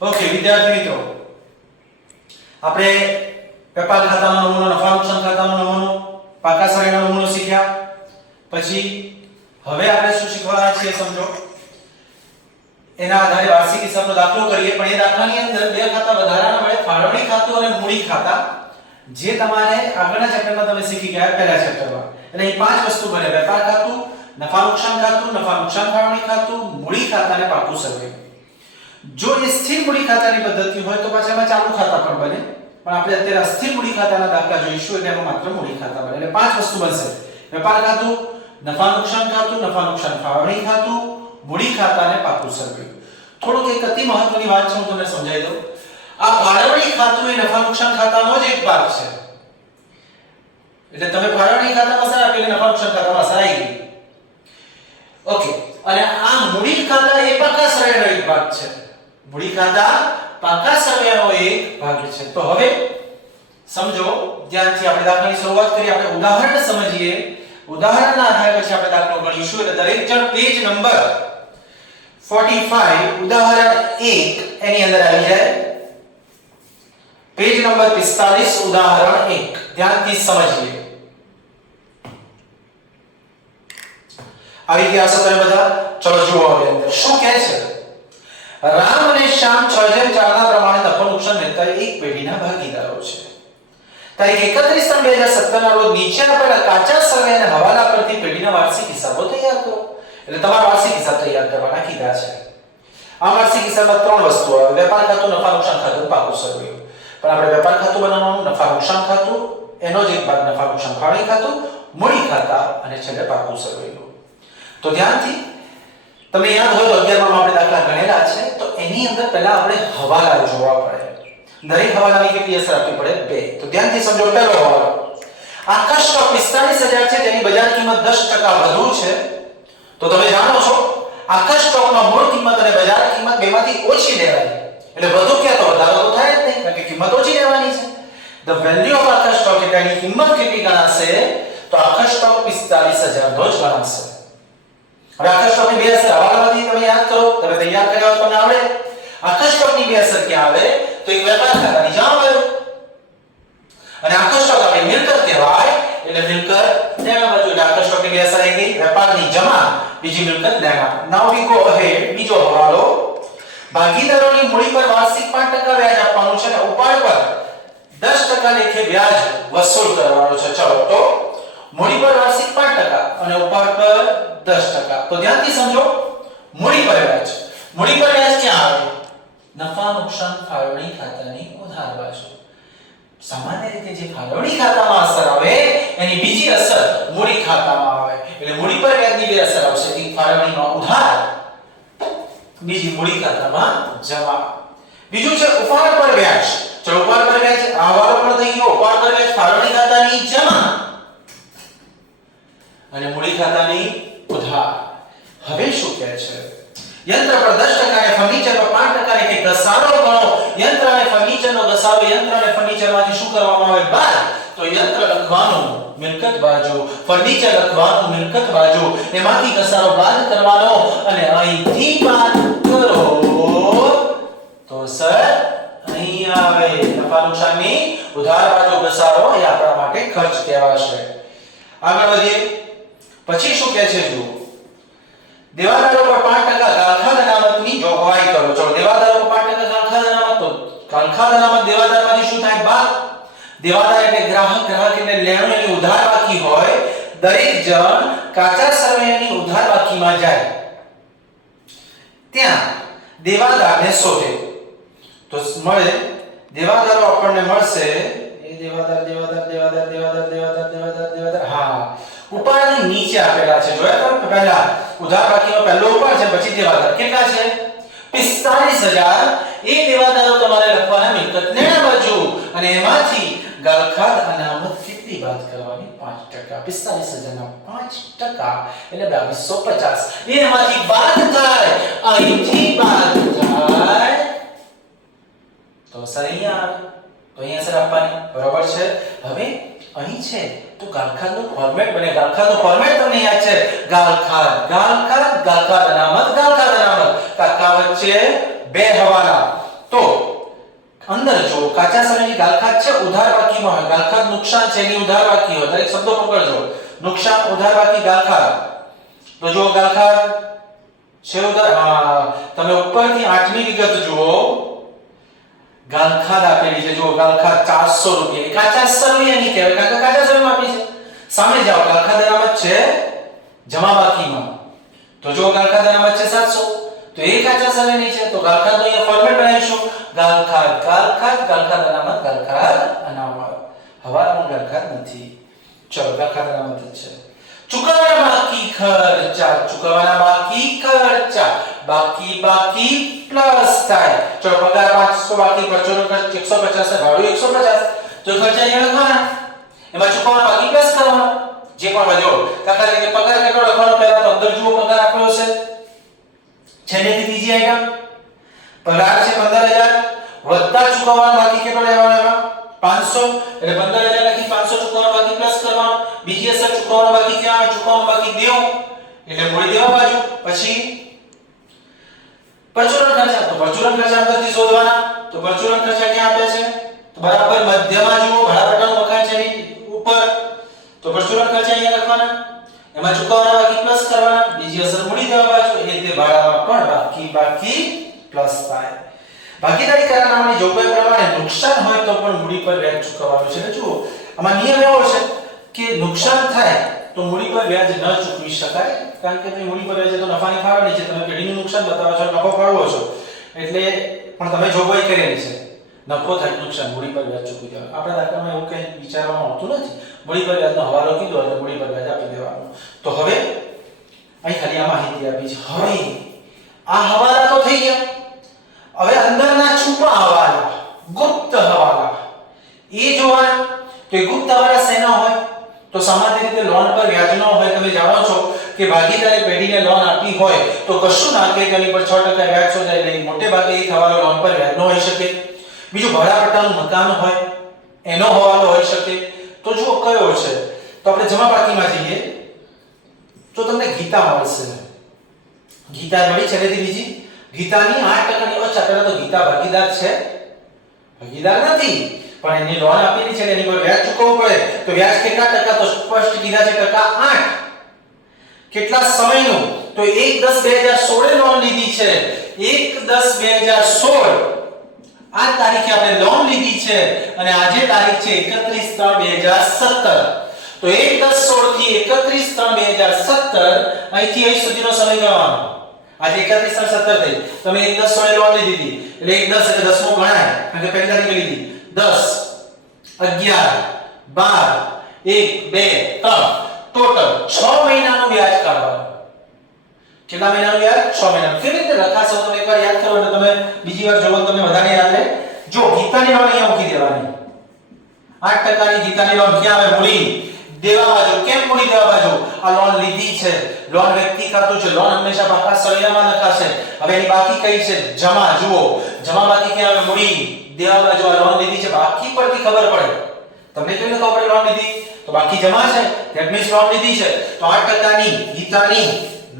Okay વિદ્યાર્થી મિત્રો, આપણે વેપાર ખાતાનો નમૂનો, નફા નુકસાન ખાતાનો નમૂનો, પાકા સરેનો નમૂનો શીખ્યા. પછી હવે આપણે શું શીખવાના છીએ સમજો. એના આધારે વાર્ષિક હિસાબનો દાખલો કરીએ, પણ એ દાખલાની અંદર બે ખાતા વધારાના મળે, ફાળવણી ખાતું અને મૂડી ખાતા, જે તમારે આગળના ચેપ્ટરમાં તમે શીખી ગયા પહેલા ચેપ્ટરમાં. એટલે અહીં પાંચ વસ્તુ બને: વેપાર ખાતું, નફા નુકસાન ખાતું, નફા નુકસાન ફાળવણી ખાતું, મૂડી ખાતા અને પાકું સર્વે. જો એ સ્થિર મૂડી ખાતાની પદ્ધતિ હોય તો પાછા એમાં ચાલુ ખાતા પણ બને, પણ આપણે અત્યારે અસ્થિર મૂડી ખાતાના દાખલા જોઈશું એટલે એમાં માત્ર મૂડી ખાતા બને. એટલે પાંચ વસ્તુ બનશે: વેપાર ખાતું, નફા નુકસાન ખાતું, નફા નુકસાન ફાળવણી ખાતું, મૂડી ખાતા અને પાકું સર્વે. થોડુંક એક અતિ મહત્વની વાત છે, હું તમને સમજાવી દઉં. આ ફાળવણી ખાતું એ નફા નુકસાન ખાતાનો જ એક ભાગ છે. એટલે તમે ફાળવણી ખાતામાં સર આપીને નફા નુકસાન ખાતામાં સર આવી ગઈ. ઓકે, અને આ મૂડી ખાતા એ પાકા સર્વેનો એક ભાગ છે. મૂડી ખાતા પાકા સર્વેનો એક ભાગ છે. તો હવે સમજો, ધ્યાનથી આપણે દાખલાની શરૂઆત કરીએ. આપણે ઉદાહરણ સમજીએ, ઉદાહરણના આધારે પછી આપણે દાખલો ગણીશું. એટલે દરેક જણ પેજ નંબર 45 ઉદાહરણ 1 એની અંદર આવી જાય. પેજ નંબર 45 ઉદાહરણ 1 ધ્યાનથી સમજીએ. આવી ગયા છો તમે બધા? ચલો જુઓ હવે અંદર શું કહે છે. રામ અને શ્યામ 6/4 ના પ્રમાણે નફો નુકસાન વહેતા એક પેઢીના ભાગીદારો છે. તારીખ 31/3/2017 ના રોજ નીચે આપેલા કાચા સર્વે અને હવાલા પરથી પેઢીના વાર્ષિક હિસાબો તૈયાર કરો. એટલે તમારા વાર્ષિક હિસાબ તૈયાર કરવાના કીધા છે. આ વાર્ષિક હિસાબમાં ત્રણ વસ્તુ આવે: વેપાર ખાતું, નફા નુકસાન ખાતું, પાકું સર્વે. પણ આપણે વેપાર ખાતું બનાવવાનું, નફા નુકસાન ખાતું એનો જ એક ભાગ નફા નુકસાન ફાળવણી ખાતું, મૂડી ખાતા અને છેલ્લે પાકું સર્વે. તો ધ્યાનથી તમે યાદ હોય તો 11 માં આપણે દાખલા ગણેલા છે. તો એની અંદર પહેલા આપણે હવાલા જોવા પડે. દરેક હવાલાની કેટલી અસર આપવી પડે? 2. તો ધ્યાનથી સમજો. પહેલો હવાલો: આખા સ્ટોક 45000 છે, જેની બજાર કિંમત 10% વધુ છે. તો તમે જાણો છો આખા સ્ટોકમાં મૂળ કિંમત અને બજાર કિંમત બેમાંથી ઓછી લેવાય. એટલે વધુ કે તો વધારો તો થાય જ નહીં, કારણ કે કિંમત ઓછી લેવાની છે. ધ વેલ્યુ ઓફ આખા સ્ટોક એટલે એની કિંમત કેટલી ગણાશે? તો આખા સ્ટોક 45000 નો જ ગણાશે. હવે આખા સ્ટોકની બે અસર હવાલામાંથી તમે યાદ કરો, તમે તૈયાર કર્યા હોય તમને આવડે. આખા સ્ટોકની બે અસર ક્યાં આવે? તો એક વેપાર ખાતાની જમા બાજુ, અને આખા સ્ટોક આપણે મિલકત કહેવાય. એટલે મિલકત લેણા બાજુ. એટલે આખા સ્ટોકની બે અસર આવી ગઈ: વેપારની જમા, બીજી મિલકત લેણા. નાઉ વી ગો અહેડ. બીજો હવાલો: ભાગીદારોની મૂડી પર વાર્ષિક 5% વ્યાજ આપવાનું છે અને ઉપાડ પર 10% લેખે વ્યાજ વસૂલ કરવાનું છે. ચલો, તો મૂડી પર વાર્ષિક 5% અને ઉપાડ પર 10%. તો ધ્યાનથી સમજો. મૂડી પર વ્યાજ, મૂડી પર વ્યાજ ક્યાં આવે? નફા નુકસાન ફાળવણી ખાતાની ઉધાર બાજુ. સામાન્ય રીતે જે ફાળવણી ખાતામાં અસર આવે એની બીજી અસર મૂડી ખાતામાં આવે. એટલે મૂડી પર વ્યાજની બે અસર આવશે: એક ફાળવણીમાં ઉધાર, બીજી મૂડી ખાતામાં જમા. બીજું છે ઉપાડ પર વ્યાજ. ચલો, ઉપાડ પર વ્યાજ આ વાળો પણ થઈ ગયો. ઉપાડ પર વ્યાજ ફાળવણી ખાતાની જમા અને મૂડી ખાતાની ઉધાર. હવે શું કહે છે? યંત્ર પર 10% અને ફર્નિચર પર 5% કે ઘસારો ગણો. યંત્ર અને ફર્નિચરનો ઘસારો, યંત્ર અને ફર્નિચરમાંથી શું કરવામાં આવે? બાદ. તો યંત્ર લખવાનું મિલકત બાજુ, ફર્નિચર લખવાનું મિલકત બાજુ, એમાંથી ઘસારો બાદ કરવાનો અને અહીંથી બાદ કરો તો સર અહીં આવે નફા નુકસાનની ઉધાર બાજુ ઘસારો. એ આપણા માટે ખર્ચ કહેવાશે. આગળ વધીએ. પછી શું કહે છે? જુઓ, દેવાદારો પર 5% ગાળખાદ અનામતની જોગવાઈ કરો. ચલો, દેવાદારો પર 5% ગાળખાદ અનામત. તો ગાળખાદ અનામત દેવાદારમાંથી શું થાય? બાદ. દેવાદાર એટલે ગ્રાહક, ગ્રાહક એટલે લેણો, એની ઉધાર બાકી હોય. દરેક જણ કાચા સર્વેની ઉધાર બાકીમાં જાય, ત્યાં દેવાદારને શોધે તો મળે. દેવાદારો આપણને મળશે. એ દેવાદાર દેવાદાર દેવાદાર દેવાદાર દેવાદાર દેવાદાર દેવાદાર. હા, ઉપાડની નીચે આપેલા છે. જોયા તમે? પહેલા ઉધાર બાકીનો પહેલો ઉપાડ છે, પછી દેવાદાર. કેટલા છે? 45000. એ દેવાદારો તમારે લખવાના મિલકત લેણા બાજુ, અને એમાંથી ગાળખાદ અનામત કેટલી બાદ કરવાની? 5%. 45000 ના 5% એટલે 2250. એમાંથી બાદ થાય, અહીંથી બાદ થાય તો સર અહીંયા આવે. તો અહીંયા સર આપવાની બરાબર છે. હવે અહીં છે તો ગાળખાદનું ફોર્મેટ બને. ગાળખાદનું ફોર્મેટ તમને યાદ છે? ગાળખાદ, ગાળખાદ, ગાળખાદ અનામત, ગાળખાદ અનામત. કાકા વચ્ચે બે હવાલા. તો કાચા સમયની ગાલખાત છે ઉધાર બાકીમાં હોય, ગાલખાત નુકસાન છે એની ઉધાર બાકી હોય, દરેક શબ્દો પકડજો, નુકસાન ઉધાર બાકી ગાલખાત. તો જો ગાલખાત છે ઉધાર, તમે ઉપરથી 8મી વિગત જુઓ, ગાલખાત આપેલી છે, જો ગાલખાત 400 રૂપિયા, કાચા સમયની કહેવાય કારણ કે કાચા સમયમાં આપી છે. સામે જાઓ, ગાલખાત અનામત છે જમા બાકીમાં, તો જો ગાલખાત અનામત છે 700, તો એ કાચા સમયની છે, તો ગાલખાતનો અહીંયા ફોર્મેટ બનાવીશું, ગાલખાત ગાલખાત ગાલખાત અનામત ગાલખાત અનામત. હવાલામાં ગાલખાત નથી. ચલો, ગાલખાત અનામત જ છે. ચૂકવવાના બાકી ખર્ચા, ચૂકવવાના બાકી ખર્ચા, બાકી બાકી પ્લસ થાય. ચલો, પગાર 500 બાકી, પરચુરણ ખર્ચ 150 ને ભાડું 150, તો ખર્ચા અહીંયા લખવાના, એમાં ચૂકવવાના બાકી પ્લસ કરવાના, જે પણ વધ્યો. દાખલા તરીકે પગાર કેટલો લખવાનો, પહેલા તો અંદર જુઓ પગાર આપ્યો છે, છેલ્લેથી ત્રીજી આઈટમ પગાર છે 15000, વત્તા ચૂકવવાના બાકી કેટલો લેવાનો, એમાં 500, એટલે 15000 લખી 500 ચૂકવવાના બાકી પ્લસ કરવાનો. બીજી અસર ચૂકવવાના બાકી ક્યાં આવે, ચૂકવવાના બાકી દેવું, એટલે મૂડી દેવા બાજુ. પછી પરચુરણ ખર્ચા, તો પરચુરણ ખર્ચા અંદરથી શોધવાના, તો પરચુરણ ખર્ચા ક્યાં આપે છે, તો બરાબર મધ્યમાં જુઓ, ભાડાપટ્ટાનું મકાન છે એની ઉપર, તો પરચુરણ ખર્ચા અહીંયા લખવાના, એમાં ચૂકવવાના બાકી પ્લસ કરવાના. બીજી અસર મૂડી દેવા બાજુ, એટલે તે ભાડામાં પણ બાકી બાકી પ્લસ થાય. ભાગીદારી કરારનામાની જોગવાઈ પ્રમાણે નુકસાન હોય તો પણ મૂડી પર વ્યાજ ચૂકવવાનું છે. જુઓ, આમાં નિયમ એવો છે કે નુકસાન થાય તો મૂડી પર વ્યાજ ન ચૂકવી શકાય, કારણ કે તમે મૂડી પર વ્યાજ તો નફાની ફાળવણી છે, તમે પેઢીનું નુકસાન બતાવો છો, નફો ફાળવો છો, એટલે પણ તમે જોગવાઈ કરેલી છે, નફો થાય નુકસાન મૂડી પર વ્યાજ ચૂકવી દેવાનું. આપણા દાખલામાં એવું કંઈ વિચારવામાં આવતું નથી, મૂડી પર વ્યાજનો હવાલો કીધો એટલે મૂડી પર વ્યાજ આપી દેવાનું. તો હવે અહીં ખાલી આ માહિતી આપી છે. હવે આ હવાલા તો થઈ ગયા, હવે અંદરના છુપા હવાલા, ગુપ્ત હવાલા એ જોવાના. તો એ ગુપ્ત હવાલા શેના હોય, તો સામાન્ય રીતે લોન પર વ્યાજ ન હોય. તમે જાણો છો કે ભાગીદારે પેઢીને લોન આપી હોય તો કશું ના કે તેની પર 6% વ્યાજ શોધાય નહીં, મોટે ભાગે એક હવાલો લોન પર વ્યાજ ન હોઈ શકે. બીજું ભાડાપટ્ટાનું મકાન હોય એનો હવાલો હોઈ શકે. તો જો કયો છે, તો આપણે જમા બાકીમાં જઈએ તો તમને ગીતા મળશે. ગીતા મળી છેલ્લેથી બીજી, ગીતાની 8%ની ઓછા. પહેલા તો ગીતા ભાગીદાર છે, ભાગીદાર નથી, પણ એની લોન આપેલી છે એની પર વ્યાજ ચૂકવવું પડે. તો વ્યાજ કેટલા ટકા, તો સ્પષ્ટ કીધા છે ટકા 8. કેટલા સમયનું, તો 1/10/2016 લોન લીધી છે, 1/10/2016 આ તારીખે આપણે લોન લીધી છે, અને આજે તારીખ છે 31/3/2017. તો 1/10/16 થી 31/3/2017 અહીંથી અહીં સુધીનો સમય ગણવાનો. આજે 31/17 થઈ, તમે 1/10/16 લોન લીધી હતી, એટલે 1/10 એટલે 10મો ગણાય, કારણ કે પહેલી તારીખે લીધી. 10 11 12 1 2 3 ટોટલ 6 મહિનાનું વ્યાજ કાઢવાનું. કેટલા મહિનાનું વ્યાજ? 6 મહિનાનું. કેવી રીતે લખાશે તમે એકવાર યાદ કરો એટલે તમે બીજી વાર જોવો તમને વધારે યાદ રહે. જો ગીતાની લોન અહીંયા મૂકી દેવાની, 8%ની ગીતાની લોન ક્યાં આવે? મૂડી દેવા બાજુ. કેમ મૂડી દેવા બાજુ? આ લોન લીધી છે, લોન વ્યક્તિ ખાતું છે, લોન હંમેશા પાકા સળિયામાં લખાશે. હવે એની બાકી કઈ છે? જમા. જુઓ, જમા બાકી ક્યાં આવે? મૂડી દેવા બાજુ. આ લોન લીધી છે, બાકી પરથી ખબર પડે. તમને કેવી રીતે ખબર પડે લોન લીધી? તો બાકી જમા છે, ધેટ મીન્સ લોન લીધી છે. તો 8%ની ગીતાની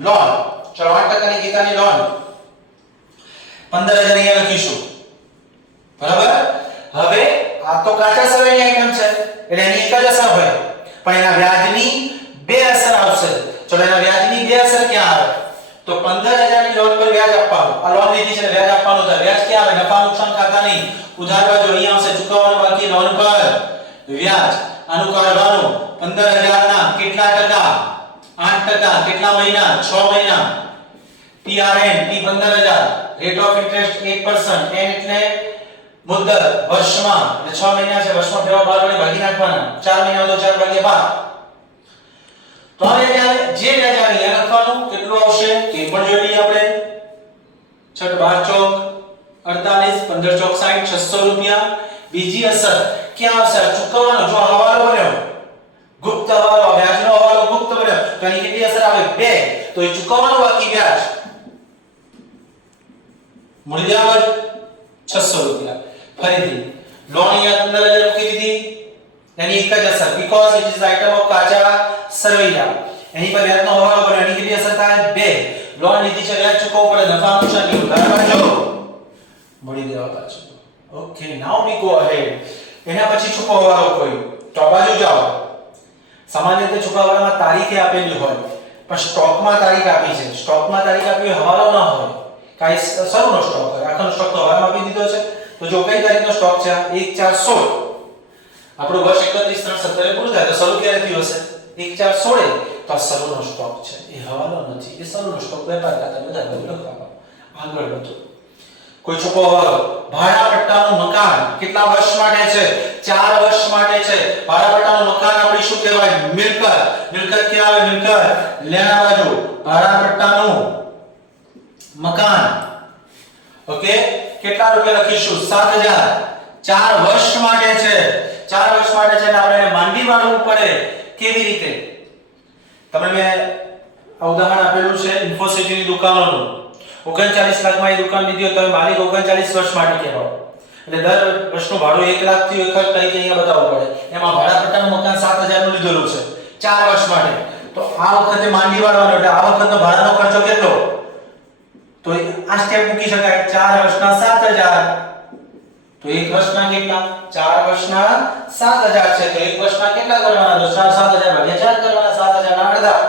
લોન, ચલો 8%ની ગીતાની લોન 15000 અહીંયા લખીશું, બરાબર. હવે આ તો કાચા સમયની આઈટમ છે એટલે એની એક જ અસર હોય, પણ એના વ્યાજની બે અસર આવશે. ચલો એના વ્યાજની બે અસર ક્યાં આવે? તો 15000 ની લોન પર વ્યાજ આપવાનું. આ લોન લીધી છે વ્યાજ આપવાનું થાય. વ્યાજ ક્યાં આવે? નફા નુકસાન ખાતા નહીં, ઉધાર બાજુ અહીંયા આવશે. ચૂકવવાનું બાકી લોન પર વ્યાજ. આનું કાઢવાનું 15000 ના કેટલા ટકા? 8%. કેટલા મહિના? 6 મહિના. PRN P 15000, rate of interest 8%, n એટલે મુદ્દત વર્ષમાં, એટલે 6 મહિના છે, વર્ષમાં ફેરવા 12 વડે ભાગી નાખવાના. 4 મહિના તો 4 ભાગ્યા 12. તો હવે જે વ્યાજ આવે એ લખવાનું. કેટલું આવશે તે પણ જોઈ લઈએ આપણે. 6 12 ચોક 48, 15 ચોક 60, 600 રૂપિયા. બીજી અસર ક્યાં આવશે? ચૂકવવાનો. જો હવાલો બન્યો ગુપ્ત હવાલો, વ્યાજનો હવાલો ગુપ્ત બન્યો, તો એની કેટલી અસર આવે? 2. તો એ ચૂકવવાનું બાકી વ્યાજ મૂડી દેવા બાજુ 600 રૂપિયા. ફરીથી લોન અહીંયા 15000 મૂકી દીધી, એની એક જ અસર, because it is item of કાચા સરવૈયા. એની પર વ્યાજનો હવાલો બન્યો, એની કેટલી અસર થાય? 2. લોન લીધી છે, વ્યાજ ચૂકવવું પડે, નફા નુકસાનની ઉધાર બાજુ મૂડી દેવા બાજુ. Okay now we go ahead. એના પછી છુપો હવાલો કોઈ તો આ બાજુ જાઓ. સામાન્ય રીતે છુપા હવાલામાં તારીખે આપેલી હોય પણ સ્ટોકમાં તારીખ આપી છે. સ્ટોકમાં તારીખ આપી હોય હવાલો ના હોય. કાઈ શરૂનો સ્ટોક હોય. આખો સ્ટોક તો હવાલામાં આપી દીધો છે. તો જો કઈ તારીખનો સ્ટોક છે 1/4/16. આપણું વર્ષ 31/3/17 પૂરું થાય તો શરૂ ક્યારે થયું હશે 1/4/16 તો આ શરૂનો સ્ટોક છે. એ હવાલો નથી. એ શરૂનો સ્ટોક વેપાર ખાતા બધા લખવાનો. આગળ વધો. કોઈ છુપો હવાલો ભાડા પટ્ટાનું મકાન કેટલા વર્ષ માટે છે 4 વર્ષ માટે છે. ભાડા પટ્ટાનું મકાન આપણે શું કહેવાય મિલકત. મિલકત ક્યાં આવે મિલકત લેણા બાજુ ભાડા પટ્ટાનું મકાન. ઓકે કેટલા રૂપિયા લખીશું 7000. 4 વર્ષ માટે છે. 4 વર્ષ માટે છે એટલે આપણે એને માંડી વાળવું પડે. કેવી રીતે તમને મેં ઉદાહરણ આપેલું છે ઇન્ફોસિટીની દુકાનોનું. 39 લાખમાં એ દુકાન લીધી હોય તો માલિક 39 વર્ષ માટે કહેવાય. એટલે દર વર્ષનું ભાડું 1 લાખ થી 1 લાખ તરીકે અહીંયા બતાવવું પડે. એમાં ભાડા પટ્ટાનું મકાન 7000 નું લીધેલું છે 4 વર્ષ માટે. તો આ વખતે માંડી વાળવાનો એટલે આ વખતનો ભાડાનો ખર્ચો કેટલો તો આ સ્ટેપ મૂકી શકાય 4 વર્ષના 7000. તો 1 વર્ષના કેટલા 4 વર્ષના 7000 છે તો 1 વર્ષના કેટલા કરવાના તો 7000 ભાગ્યા 4 કરવાના. 7000 ના અડધા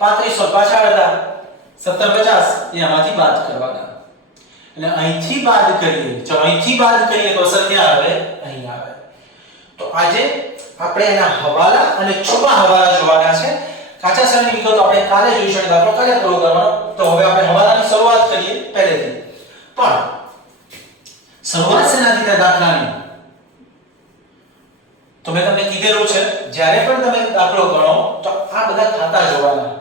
3500 પાછા અડધા 1750 એ આમાંથી બાદ કરવાના. એટલે અહીંથી બાદ કરીએ. ચલો અહીંથી બાદ કરીએ તો અસર ક્યાં આવે અહીં આવે. તો આજે આપણે એના હવાલા અને છુપા હવાલા જોવાના છે. કાચા શેરની વિગતો આપણે કાલે જોઈશું. દાખલો કાલે પૂરો કરવાનો. તો હવે આપણે હવાલાની શરૂઆત કરીએ પહેલેથી. પણ શરૂઆત શેનાથી થાય દાખલાની તો મેં તમને કીધેલું છે જ્યારે પણ તમે દાખલો ગણો તો આ બધા ખાતા જોવાના.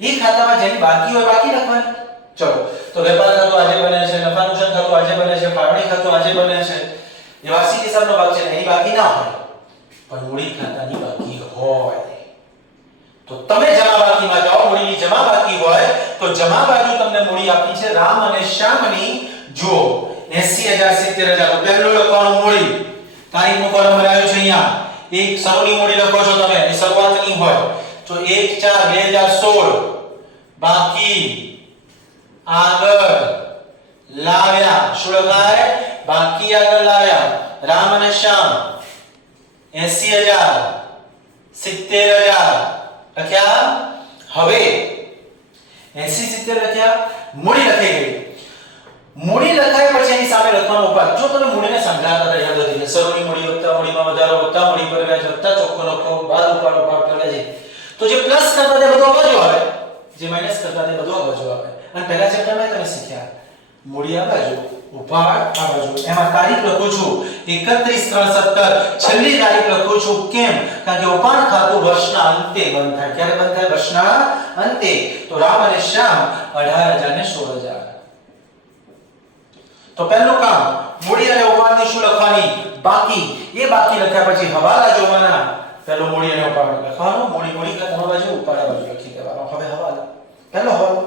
એ ખાતામાં જેની બાકી હોય બાકી લખવાની. ચલો તો વેપાર ખાતું આજે બને છે, નફા નુકસાન ખાતું આજે બને છે, ફાળવણી ખાતું આજે બને છે. એ વાર્ષિક હિસાબનો ભાગ છે એની બાકી ના હોય પણ મૂડી ખાતાની બાકી હોય. તો તમે જમા બાકીમાં જાઓ. મૂડીની જમા બાકી હોય તો જમા બાજુ તમને મૂડી આપી છે રામ અને શ્યામની. જુઓ 80000 70000 તો પહેલું લખવાનું મૂડી. તારીખનું કોલમ બનાવ્યું છે અહીંયા. એક શરૂની મૂડી લખો છો તમે એ શરૂઆતની હોય તો 1/4/2016 બાકી આગળ લાવ્યા. શું લખાય બાકી આગળ લાવ્યા રામ અને શ્યામ 80000 70000 લખ્યા. હવે 80 70 લખ્યા. મૂડી લખાઈ ગઈ. મૂડી લખાય પછી એની સામે લખવાનો ઉપાય. જો તમે મૂડીને સંગ્રહતા હતા યાદ હતી શરૂની મૂડી વત્તા મૂડીમાં વધારો વત્તા મૂડી પર વ્યાજ વત્તા ચોખ્ખો નફો બાદ ઉપાડ ઉપાડ પર વ્યાજ. તો જે પ્લસ કરતા તે બધું અબાજુ આવે, જે માઈનસ કરતા તે બધું અબાજુ આવે. અને પહેલા ચેપ્ટરમાં તમે શીખ્યા મૂડી આ બાજુ ઉપાડ આ બાજુ. એમાં તારીખ લખું છું 31/3/17. છેલ્લી તારીખ લખું છું કેમ કારણ કે ઉપાડ ખાતું વર્ષના અંતે બંધ થાય. ક્યારે બંધ થાય વર્ષના અંતે. તો રામ અને શ્યામ 18000 ને 16000. તો પહેલું કામ મૂડી અને ઉપાડની શું લખવાની બાકી. એ બાકી લખ્યા પછી હવાલા જોવાના. પહેલો મૂડી અને ઉપાડ લખવાનો. મૂડી ખાતાનો બાજુ ઉપાડ બાજુ લખી દેવાનો. હવે હવાલા પહેલો હવાલો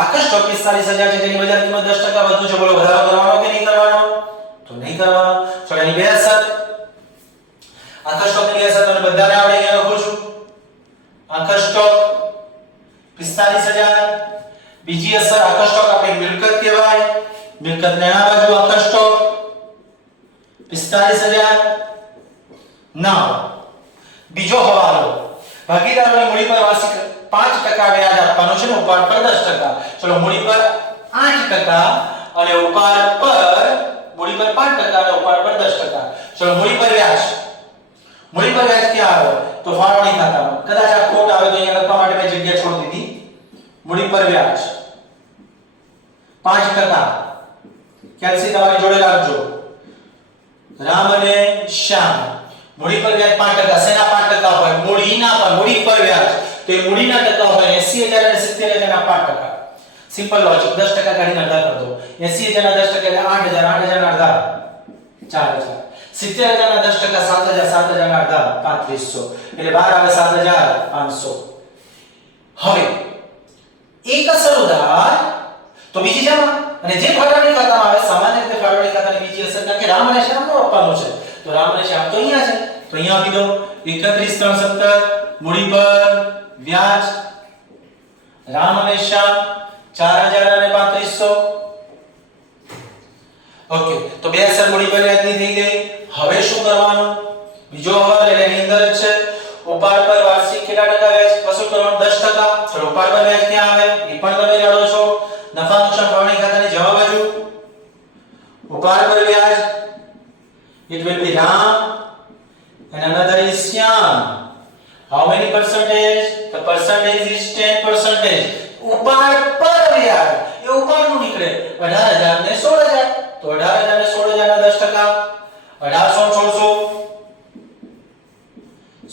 આકાશ 45000 છે જેની બજાર કિંમત 10% વધુ છે. બોલો વધારો કરવાનો કે નહીં કરવાનો તો નહીં કરવાનો. ચલો એની બે અસર આકાશ સ્ટોકની અસર તમને બધાને આવડે અહીંયા લખું છું. આકાશ સ્ટોક 45000. બીજી અસર આકાશ સ્ટોક આપણે મિલકત કહેવાય. મિલકત ને આ બાજુ આકાશ સ્ટોક 45000. ના બીજો હવાલો ભાગીદારોની મૂડી પર વાર્ષિક 5% વ્યાજ આપવાનું છે ને ઉપાડ પર 10%. ચલો મૂડી પર 8% અને ઉપાડ પર મૂડી પર 5% અને ઉપાડ પર 10%. ચલો મૂડી પર વ્યાજ. મૂડી પર વ્યાજ ક્યાં આવે તો ફાળવણી ખાતામાં. કદાચ આ ખોટ આવે તો અહીંયા લખવા માટે મેં જગ્યા છોડી દીધી. મૂડી પર વ્યાજ 5%. કેલ્સી તમારી જોડે રાખજો. રામ અને શ્યામ મૂડી પર વ્યાજ 5%. શેના 5% હોય મૂડીના પર. મૂડી પર વ્યાજ તો એ મૂડીના ટકા હોય 80000 અને 70000 ના 5%. Simple logic. 10% કાઢીને અડધા કર દો. 80000 ના 10% એટલે 8000. 8000 ના અડધા 4000. 70000 ના 10% 7000. 7000 ના અડધા 3500 એટલે બહાર આવે 7500. હવે એક અસર ઉધાર તો બીજી જમા અને જે ફાળવણી ખાતામાં આવે સામાન્ય રીતે ફાળવણી ખાતાની બીજી અસર કે રામ અને શ્યામ નો આપવાનો છે. તો રામ અને શ્યામ તો અહીંયા છે તો અહીંયા આપી દો 31/3/17 મૂડી પર વ્યાજ રામ અને શ્યામ 4000 અને 3500. ઓકે, તો બે સરમુડી પર વ્યાજની થઈ ગઈ. હવે શું કરવાનું? બીજો હવાલો એટલે એની અંદર જ છે. ઉપાડ પર વાર્ષિક કેટલા ટકા વ્યાજ વસૂલ કરવાનું? 10%. ચલો ઉપાડ પર વ્યાજ ક્યાં આવે એ પણ તમે જાણો છો. નફા નુકસાન ફાળવણી ખાતાની જવાબ બાજુ ઉપાડ પર વ્યાજ it will be Ram and another is Shyam. How many percentage? The percentage is 10%. ઉપાડ પર વ્યાજ એ ઉપાડનું નીકળે 18000 ને 16000. તો 18000 ને 16000 ના 10%, 1800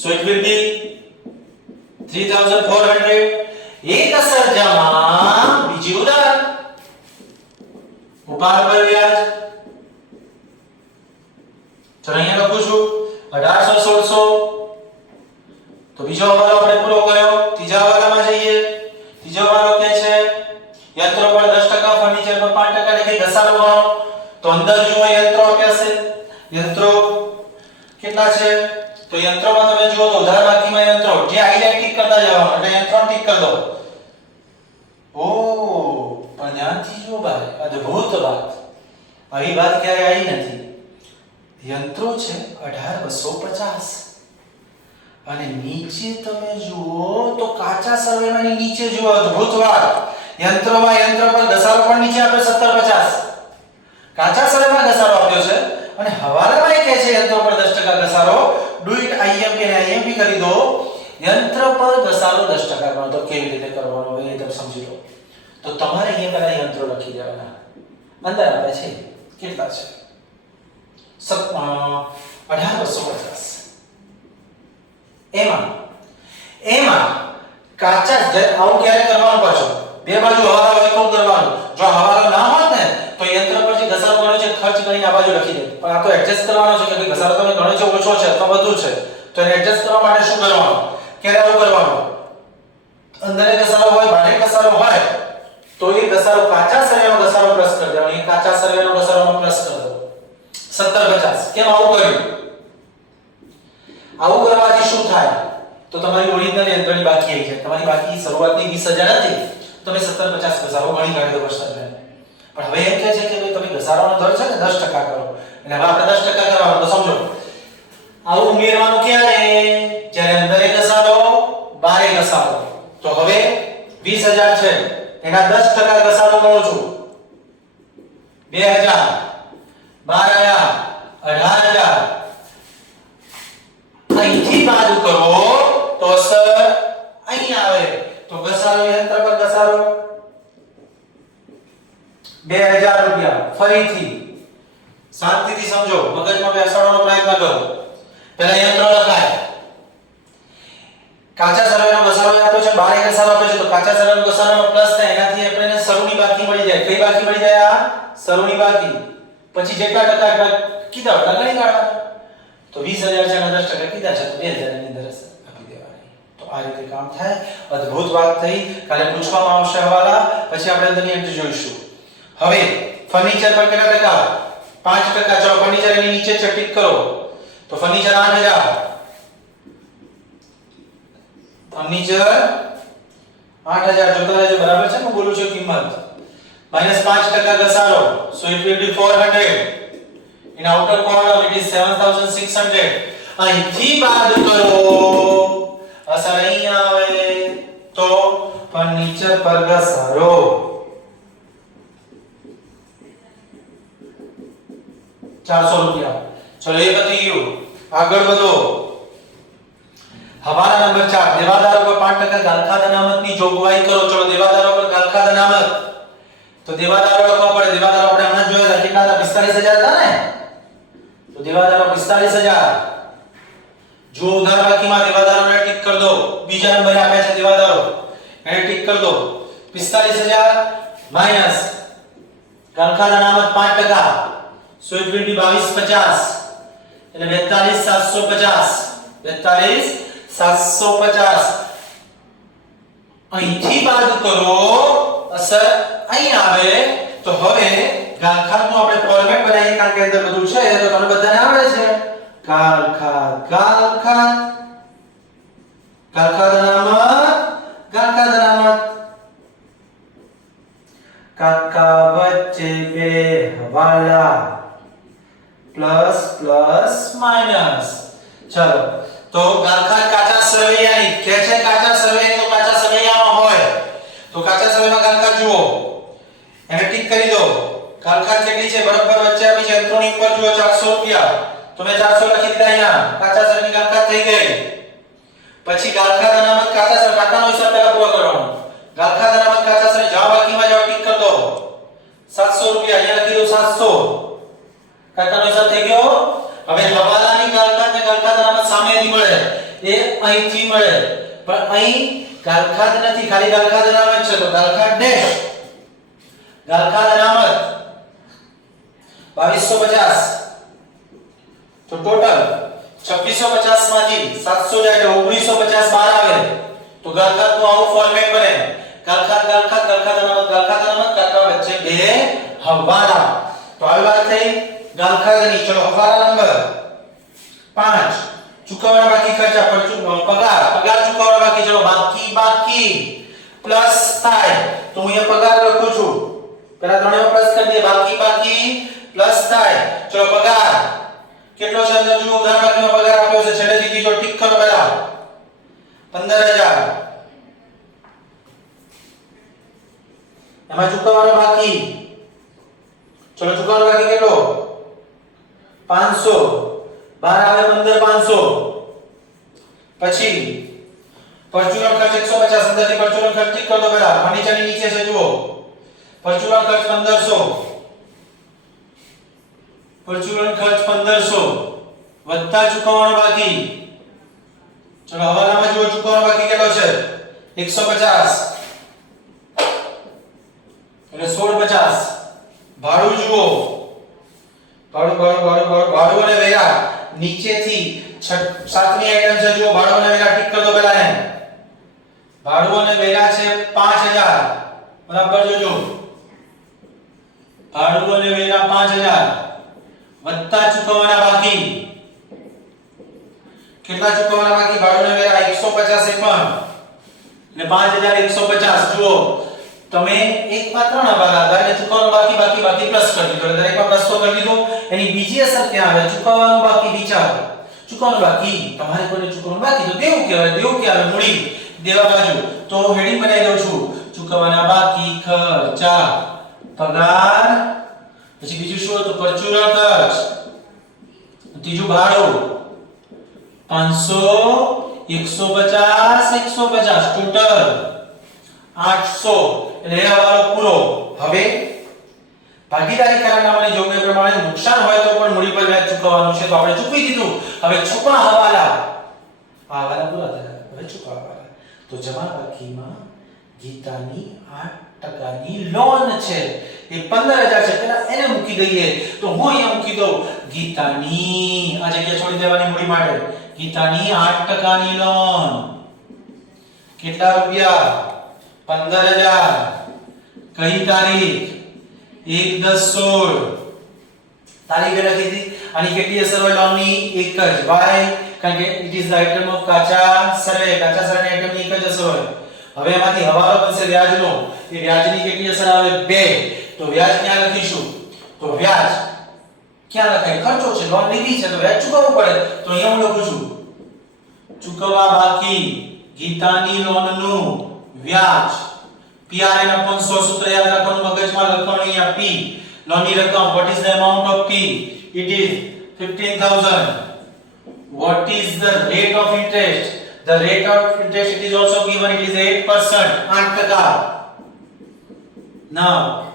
so it will be 3400. એક અસર જમા બીજી ઉધાર. ઉપાડ પર વ્યાજ ચલો અહીંયા લખું છું 1800 તો બીજો હવાલો આપણે પૂરો કર્યો. ત્રીજા હવાલામાં જઈએ. ત્રીજો હવાલો કે છે યંત્રો પર 10%, ફર્નિચર પર 5% લેખે ઘસારો ગણો. તો અંદર જુઓ યંત્રો આપ્યા છે. યંત્રો કેટલા છે? તો યંત્રોમાં તમે જુઓ તો ઉધાર બાકીમાં યંત્રો જે આઈડિયા ટિક કરતા જવાનું એટલે યંત્રો ટિક કરી દો. ઓ પણ ધ્યાનથી જુઓ ભાઈ, અદ્ભુત વાત. આવી વાત ક્યારે આવી નથી. યંત્રો છે 18250 અને નીચે તમે જુઓ તો કાચા સર્વેમાંની નીચે જુઓ અદ્ભુત વાત. યંત્રોમાં યંત્ર પર ઘસારો પણ નીચે આપ્યો 1750. કાચા સર્વેમાં ઘસારો આપ્યો છે અને હવાલામાં એ કહે છે યંત્રો પર 10% ઘસારો. ડુ ઇટ IMP અને IMP કરી દો. યંત્ર પર ઘસારો 10% કરવાનો. તો કેવી રીતે કરવાનો એ તમે સમજી લો. તો તમારે અહીંયા પહેલા યંત્રો લખી દેવાના. અંદર આપે છે કેટલા છે? 18250. એમાં કાચા આવું ક્યારે કરવાનું? પાછો બે બાજુ હવાલો હોય તો કરવાનું. જો હવાલો ના હોત ને તો યંત્ર પર જે ઘસારો ગણ્યો છે ખર્ચ કરીને આ બાજુ લખી દે. પણ આ તો એડજસ્ટ કરવાનો છે કે ઘસારો તમે ગણ્યો છે ઓછો છે અથવા વધુ છે. તો એને એડજસ્ટ કરવા માટે શું કરવાનું? ક્યારે આવું કરવાનું? અંદર ઘસારો હોય બહાર ઘસારો હોય તો એ ઘસારો કાચા સર્વેનો ઘસારો પ્લસ કરી દેવાનો. એ કાચા સર્વેનો ઘસારોનો પ્લસ કરી દો 1750. કેમ આવું કર્યું? આવું કરવાથી શું થાય? તો તમારી ઓરિજિનલ યંત્રની બાકી આવી જાય. તમારી બાકી શરૂઆતની 20000 હતી તમે 1750 ઘસારો ગણી કાઢી દો વર્ષને. પણ હવે એમ કહે છે કે ભાઈ તમે ઘસારાનો દર છે ને 10% કરો. એટલે હવે આપણે 10% કરવાનો. તો સમજો આવું ઉમેરવાનું ક્યારે? જ્યારે અંદર ઘસારો બહાર ઘસારો. તો હવે 20000 છે એના 10% ઘસારો ગણું છું 2000. 12000 18000 અહીંથી બાદ કરો તો સર અહીં આવે. તો ઘસારો યંત્ર પર ઘસારો 2000 રૂપિયા. ફરીથી શાંતિથી સમજો, મગજમાં બેસાડવાનો પ્રયત્ન કરો. પહેલા યંત્રો લખાય. કાચા સર્વેનો ઘસારો આપ્યો છે, બારે ઘસારો આપ્યો છે. તો કાચા સર્વેનો ઘસારો પ્લસ થાય એનાથી આપણને શરૂની બાકી મળી જાય. કઈ બાકી મળી જાય? આ શરૂની બાકી. પછી જેટલા ટકા કીધા એટલા ગણી કાઢવાના. તો 20000 છે અને 10% કીધા છે તો 2000 ની અંદર આપી દેવાની. તો આ રીતે કામ થાય. અદ્ભુત વાત થઈ. કાલે પૂછવામાં આવશે હવાલા, પછી આપણે અંદરની એન્ટ્રી જોઈશું. હવે ફર્નિચર પર કેટલા ટકા? 5%. ચલો ફર્નિચર એની નીચે છે ટિક કરો. તો ફર્નિચર 8000. ફર્નિચર 8000 જોતા રહેજો બરાબર છે હું બોલું છું કિંમત. -5% ઘસારો. So it will be 400. In outer corner it is 7600. અહીંથી બાદ કરો અસર અહીં આવે તો ફર્નિચર પર ઘસારો 400 રૂપિયા. ચલો એ પતી ગયું. આગળ વધો. હવાલા નંબર 4 દેવાદારો પર 5% ગાલખાદ અનામતની જોગવાઈ કરો. ચલો દેવાદારો પર ગાલખાદ અનામત. તો દેવાદારો લખવો પડે. દેવાદારો આપણે હમણાં જ જોયા હતા. કેટલા હતા? 45000 હતા ને. તો દેવાદારો 45000. જો ઉધાર બાકીમાં દેવાદારોને ટિક કરી દો. બીજા નંબરે આપ્યા છે દેવાદારો, એને ટિક કરી દો. 45000 માઈનસ ગાલખાદ અનામત 5%. So it will be 2250. એટલે 42750. 42750. અહીંથી બાદ કરો અસર અહીં આવે. તો હવે ગાલખાદનું આપણે ફોર્મેટ બનાવીએ કારણ કે અંદર બધું છે તો તમને બધાને આવડે છે. ગાલખાદ અનામત કાકા વચ્ચે બે હવાલા. Plus plus minus. ચલો તો ગાલખાત કાચા સરવૈયાની કે છે, કાચા સરવૈયા તો કાચા સરવૈયામાં હોય તો કાચા સરવૈયામાં ગાલખાત જુઓ, એને ટીક કરી દો. ગાલખાત કેટલી છે બરાબર વચ્ચે આપી છે અંતરોની ઉપર જુઓ 400 રૂપિયા, તો મેં 400 લખી દીધા અહીંયા. કાચા સરવૈયાની ગાલખાત થઈ ગઈ. પછી ગાલખાત અનામત કાચા સરવૈયા કાકાનો હિસાબ પહેલા પૂરો કરવાનો. ગાલખાત અનામત કાચા સરવૈયા જવાબ બાકીમાં જવાબ ટીક કરી દો. 700 રૂપિયા અહીંયા લખી દો 700. કાકાનો હિસાબ થઈ ગયો. હવે હવાલાની ગાલખાત ને ગાલખાત અનામત સામેથી મળે, એ અહીંથી મળે, પણ અહીં ગાલખાત નથી, ખાલી ગાલખાત અનામત છે, તો ગાલખાત ડેશ ગાલખાત અનામત 2250. તો ટોટલ 2650 માંથી 700 જાય એટલે 1950 બહાર આવે. તો ગાલખાત નું આવું ફોર્મેટ બને. ગાલખાત ગાલખાત ગાલખાત અનામત કાકા વચ્ચે બે હવાલા. તો આવી વાત થઈ ગાલખાતની. ચલો હવાલા નંબર 5 ચૂકવવાના બાકી ખર્ચા પગાર ચૂકવવાના બાકી. ચલો બાકી પ્લસ થાય તો હું અહીંયા પગાર લખું છું, પહેલા ત્રણેયમાં પ્લસ કરી દે. બાકી પ્લસ થાય. ચલો પગાર કેટલો છે અંદર જુઓ. ઉધાર બાકીનો પગાર આપ્યો છે, છેલ્લેથી ત્રીજો ટીક કરો પહેલા 15000. એમાં ચૂકવવાનો બાકી. ચલો ચૂકવવાનો બાકી કેટલો 500, બહાર આવે 15500. પછી પરચુરણ ખર્ચ 150, અંદરથી પરચુરણ ખર્ચ ટીક કરી દો પહેલા. ફર્નિચરની નીચે છે જુઓ. પરચુરણ ખર્ચ 1500, પરચુરણ ખર્ચ 1500 વત્તા ચૂકવવાનો બાકી. ચલો હવાલામાં જુઓ ચૂકવવાનો બાકી કેટલો છે 150 એટલે 1650. ભાડું જુઓ, ભાડું અને વેરા નીચેથી સાતમી આઈટમ છે જુઓ. ભાડું અને વેરા ટીક કરી દો પહેલા એને. ભાડું અને વેરા છે 5000, બરાબર જોજો. ભાડું અને વેરા 5000 વત્તા ચૂકવવાના બાકી. કેટલા ચૂકવવાના બાકી? ભાડું અને વેરા 150 પણ એટલે 5150. જુઓ તમે એક માં 3 હવાલા હતા એટલે ચૂકવવાનું બાકી પ્લસ કરી દીધો. એટલે દરેકમાં પ્લસ તો કરી દીધો. એની બીજી અસર ક્યાં આવે? ચૂકવવાનું બાકી. વિચારો ચૂકવવાનું બાકી, તમારે કોઈને ચૂકવવાનું બાકી તો દેવું કહેવાય. દેવું કે આવે મૂડી દેવા બાજુ. તો હેડિંગ બનાવી દઉં છું ચૂકવવાના બાકી ખર્ચા પગાર. પછી બીજું શું હતું? પરચુરણ ખર્ચ. ત્રીજું ભાડું 500 150 ટોટલ 800 એટલે હવાલો પૂરો. હવે ભાગીદારી કરારનામાની જોગવાઈ પ્રમાણે નુકસાન હોય તો પણ મૂડી પર વ્યાજ ચૂકવવાનું છે, તો આપણે ચૂકવી દીધું. હવે છૂપા હવાલા, આ હવાલા પૂરા થયા. હવે છૂપા હવાલા તો જમા બાકીમાં ગીતાની 8% લોન છે, એ 15000 છે. પેલા એને મૂકી દઈએ તો હું અહીંયા મૂકી દઉં ગીતાની આ જગ્યા છોડી દેવાની મૂડી માટે. ગીતાની 8% લોન કેટલા રૂપિયા 15000. કઈ તારીખ 1/10/16. તારીખ લખી દી. આની કેટલી અસર હોય લોનની? એક જ. વાય કારણ કે it is the item of કાચા સર્વે. કાચા સર્વે આઇટમની એક જ અસર હોય. હવે એમાંથી હવાલો બનશે વ્યાજનો. એ વ્યાજની કેટલી અસર આવે? 2. તો વ્યાજ ક્યાં લખીશું? તો વ્યાજ ક્યાં લખાય? ખર્ચો છે, લોન લીધી છે તો વ્યાજ ચૂકવવું પડે. તો અહીંયા હું લખું છું ચૂકવવા બાકી ગીતાની લોનનું વ્યાજ. PRN upon 100 સૂત્ર યાદ રાખવાનું, મગજમાં લખવાનું. અહીંયા P લોનની રકમ. what is the amount of P? it is 15000. what is the rate of interest? the rate of interest it is also given, it is 8%, 8%. now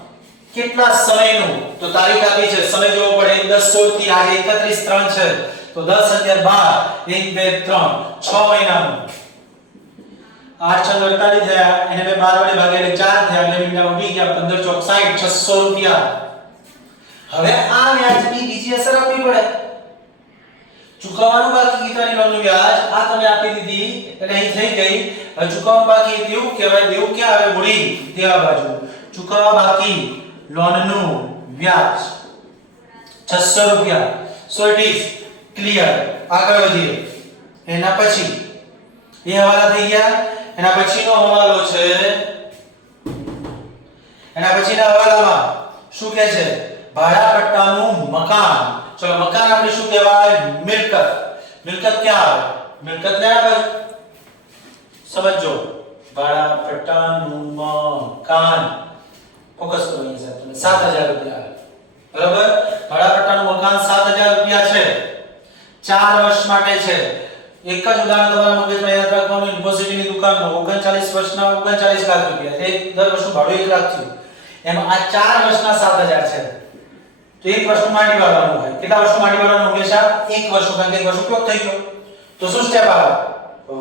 કેટલા સમયનું? તો તારીખ આપી છે, સમય જોવો પડે. 1/10/16 થી આજે 31/3 છે તો 10 × 12 1 2 3 6 મહિનાનું. 8 × 48 થયા, એને મે 12 વડે ભાગ્યા એટલે 4 થયા એટલે મહિના ઉડી ગયા. 15 × 4 = 60, 600 રૂપિયા. હવે આ વ્યાજની બીજી અસર આપવી પડે. ચૂકવવાનું બાકી ગીતાની લોનનું વ્યાજ આ તમે આપી દીધી એટલે અહીં થઈ ગઈ. હવે ચૂકવવાનું બાકી દેવું કહેવાય. દેવું ક્યાં આવે? મૂડી દેવા બાજુ. ચૂકવવા બાકી લોનનું વ્યાજ 600 રૂપિયા. So it is clear. આગળ વધીએ. એના પછી એ હવાલા થઈ ગયા. એના પછીનો હવાલો છે, એના પછીના હવાલામાં શું કહે છે? ભાડા પટ્ટાનું મકાન ચલો મકાન આપણે શું કહેવાય? મિલકત. મિલકત ક્યાં આવે? મિલકત ને આવે સમજો. ભાડા પટ્ટાનું મકાન. ફોકસ કરો અહીંયા તમે 7000 રૂપિયા આવે. બરાબર? ભાડા પટ્ટાનું મકાન 7000 રૂપિયા છે. 4 વર્ષ માટે છે. એક જ ઉદાહરણ તમારા મગજમાં યાદ રાખવાનું. યુનિવર્સિટીની દુકાનનો 39 વર્ષના 39 લાખ રૂપિયા. તે દર વર્ષનું ભાડું 1 લાખ થયું. એમાં આ 4 વર્ષના 7000 છે. તો એક વર્ષનું માંડી વાળવાનું હોય. કેટલા વર્ષનું માંડી વાળવાનું? હંમેશા એક વર્ષનું, કારણ કે એક વર્ષ ઉપયોગ થઈ ગયો. તો શું સ્ટેપ આવે?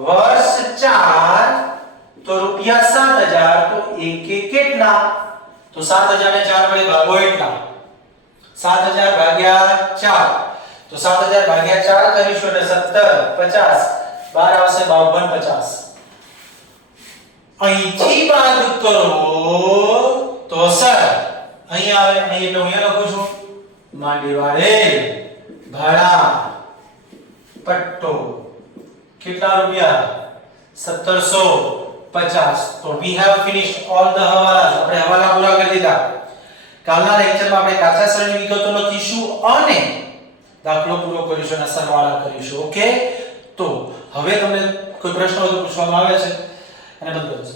વર્ષ 4 તો રૂપિયા 7000 તો એક કેટલા? તો 7000 ને 4 વડે ભાગો એટલા. 7000 ભાગ્યા 4 તો 7000 ભાગ્યા 4 કરીશું એટલે 17 50 12 આવશે 52 50. અહીંથી બાદ કરો તો સર અહીં આવે. અહીં એટલે અહીંયા લખું છું માંડી વાળે ભાડા પટ્ટો કેટલા રૂપિયા? 1750. તો we have finished all the હવાલા. આપણે હવાલા પૂરા કરી દીધા. કાલના લેક્ચરમાં આપણે કાચા શરણની વિગતો લખીશું અને દાખલો પૂરો કરીશું અને સરવાળા કરીશું. ઓકે, તો હવે તમને કોઈ પ્રશ્ન હોય તો પૂછવામાં આવે છે અને બંધ કરજો.